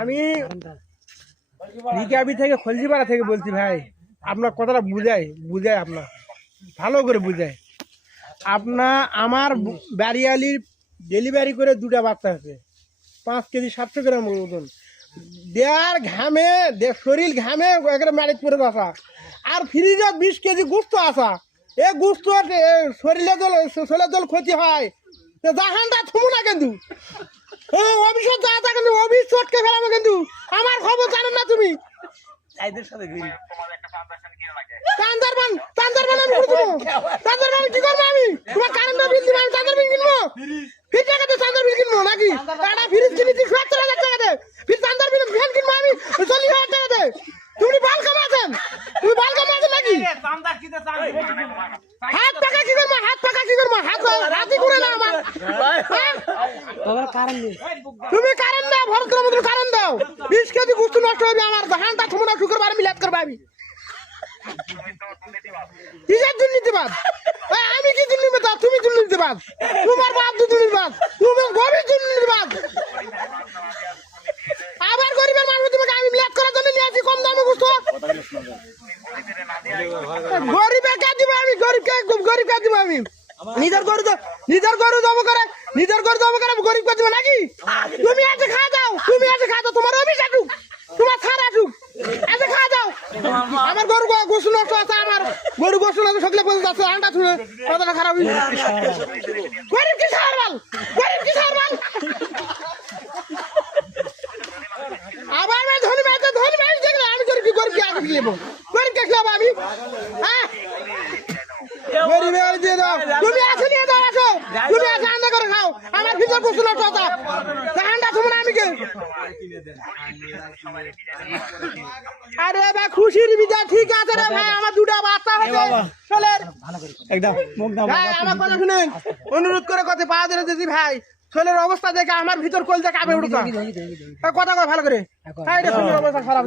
আমি রিকাবি থেকে খলজিপাড়া থেকে বলছি ভাই, আপনার কথাটা বুঝাই আপনার ভালো করে বুঝাই। আমার বাড়িয়ালির ডেলিভারি করে 2টা বাচ্চা আছে, 5 কেজি 700 গ্রাম ওজন, দেয়ার ঘামে শরীর ঘামে একেবারে ম্যারেজ করে আসা, আর ফ্রিজে 20 কেজি গুস্ত আসা। এ গুস্ত শরীরে জল ক্ষতি হয়, জাহানটা থুমু না কিন্তু অভিষেক যা কিন্তু অভিষেক চটকে ফেলাবো কিন্তু। আমার খবর জানেন না তুমি? আমি কি করবো? আমি তোমার কারেন্ট বিল দিব, আমি চাঁদার বিল কিনবো, ফির টাকাতে চাঁদার বিল কিনবো নাকি? একটা ফ্রিজ কিনেছি 70,000 টাকাতে, ফির চাঁদার বিল ফ্যান কিনবো আমি 40,000 টাকাতে। তুমি বাল কামাচ্ছেন নাকি? হাত পাকা কি করবো? হাতই করে না আমার। তুমি কারেন্ট দাও, ভরতের মতো কারেন্ট দাও। 20 কেজি গুস্তু নষ্ট হবে আমার, ধানটা থমনা শুক্রবার মিলাদ করবো আমি। কিসের দুর্নীতিবাদ? আমি কি দুর্নীতিবাদ? তুমি দুর্নীতিবাদ, তোমার বাপ দুর্নীতিবাদ, তুমি গরিব দুর্নীতিবাদ। আবার গরিবের মানুষ তোমাকে আমি মিলাদ করার জন্য নিয়ে আসি কম দামে গুস্ত। গরিবের কে দিব আমি? গরিবকে দিব আমি? নিজের গরু জব করে গরিবকে দিব নাকি? তুমি আজকে খা দাও, তোমার অভিষ আসুক, তোমার ছাড় আসুক, আজকে খা দাও। আমার গরু গোসল নষ্ট আছে, আমার গরু গোসল আছে, সকলে পর্যন্ত আছে, আন্ডা ছুঁড়ে কথাটা খারাপ। গরিব কি সারবাল? আবার ধনী মাইজ দেখলে আমি গরিবকে আগে খেলবো, গরিবকে খেলাবো আমি? হ্যাঁ, তুমি আসো নিয়ে দাও, আসো তুমি আসো, আন্দা করে খাও। আমার ভিতর গোসল নষ্ট আছে, আন্ডা ছুঁড়ে আমি কে? আরে ভাই খুশির বিজয় ঠিক আছে রে ভাই, আমার 2টা বাচ্চা হয়েছে। আমার কথা শুনেন, অনুরোধ করে কথা পা ধরে দিদি ভাই, ছেলের অবস্থা দেখে আমার ভিতর কলজা কাঁপে উঠছে। কথা কয় ভালো করে, অবস্থা খারাপ।